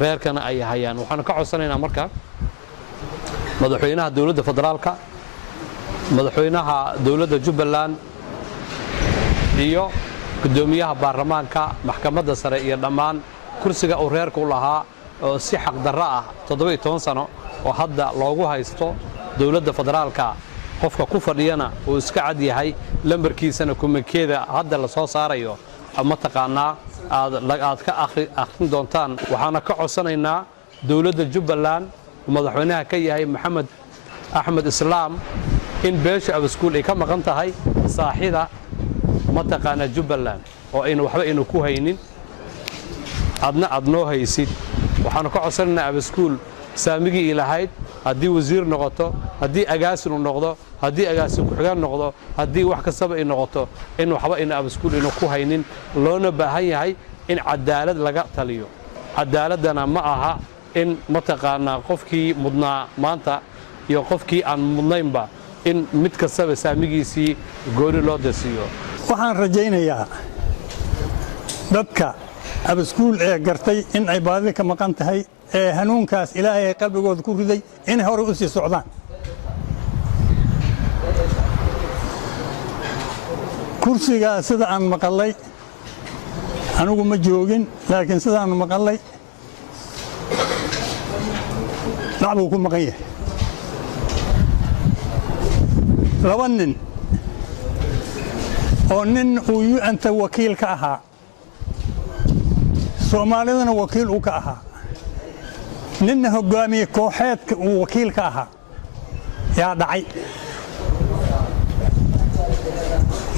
reerkana ay hayaan waxaan ka codsanaynaa marka madaxweynaha dawladda federaalka madaxweynaha dawladda Jubbaland iyo gudoomiyaha baarlamaanka maxkamadda sare iyo dhammaan kursiga uu reerku lahaa oo si xaq darro ah 17 sano oo hadda loogu haysto dawladda federaalka qofka ku fadhiyana uu iska cad yahay lambarkiisana kumankeeda hadda la soo saarayo ama taqaanaa aad ka akhrin doontaan waxaana ka codsanaynaa dawladda Jubbaland madaxweynaha ka yahay Maxamed Axmed Islaam in beesha abaskuul ay ka maqan tahay saaxida ma taqaana Jubbaland oo aynu waxba aynu ku haynin adnoo haysid waxaanu ka codsanaynaa abaskuul saamigii ilahayd haddii wasiir noqoto haddii agaasin uu noqdo haddii agaasin ku xigaan noqdo haddii wax kastaba ay noqoto in waxba aynu abaskuul aynu ku haynin loona baahan yahay in cadaalad laga taliyo cadaaladana ma aha in ma taqaana qofkii mudnaa maanta iyo qofkii aan mudnaynba in mid kastaba saamigiisii gooni loo dasiyo waxaan rajaynayaa dadka abaskuul ee gartay in ay baadi ka maqan tahay ee hanuunkaas ilaahay qalbigooda ku riday in hore u sii socdaan kursiga sida aan maqalay anigu ma joogin laakiin sida aan maqalay dacwo ku maqan yahay laba nin oo nin uu UNta wakiil ka ahaa Soomaalidana wakiil uu ka ahaa ninna hogaamiye kooxeedka uu wakiil ka ahaa yaa dhacay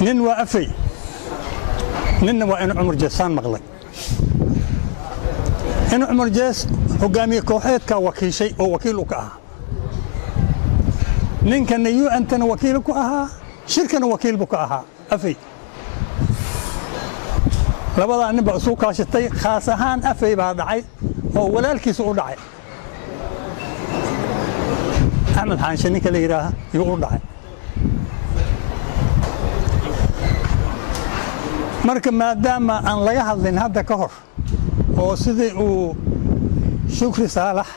nin waa afay ninna waa in Cumar Jeesaan maqlay in Cumar Jees hogaamiye kooxeedka wakiishay oo wakiil uu ka ahaa ninkana UNtana wakiil ku ahaa shirkana wakiil buu ka ahaa afay labada nin baa soo kaashatay khaas ahaan afay baa dhacay oo walaalkiis u dhacay Ahmed Xaanshe ninka la yiraahdo yuu u dhacay marka maadaama aan laga hadlin hadda ka hor oo sidii uu Shukri Saalax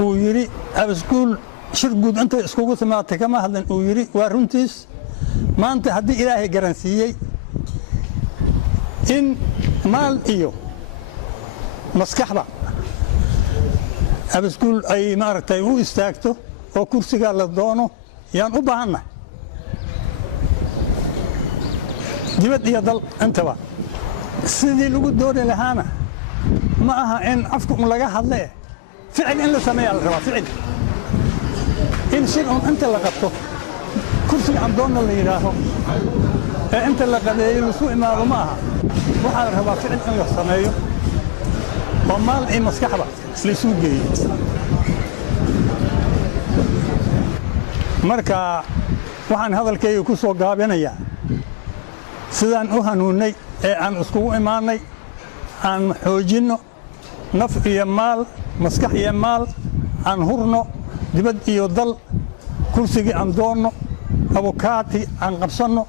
uu yiri abaskuul shir guud inta iskugu timaatay kama hadlin uu yiri waa runtiis maanta haddii ilaahay garansiiyay in maal iyo maskaxba abaskuul ay maaragtay u istaagto oo kursiga la doono yaan u baahannahay dibad iyo dal intaba sidii lagu dooni lahaana ma aha in afku laga hadle ficil in la sameeyo la rabaa ficil in shir inta la qabto kursiga aan doonno la yiraaho ee inta la qadeeyo la soo imaado ma aha waxa la rabaa ficil in la sameeyo oo maal iyo maskaxba la soo geeyo marka waxaan hadalkayga ku soo gaabinayaa sidaan u hanuunay ee aan iskugu imaanay aan xoojinno naf iyo maal maskax iyo maal aan hurno dibad iyo dal kursigii aan doonno abukaati aan qabsanno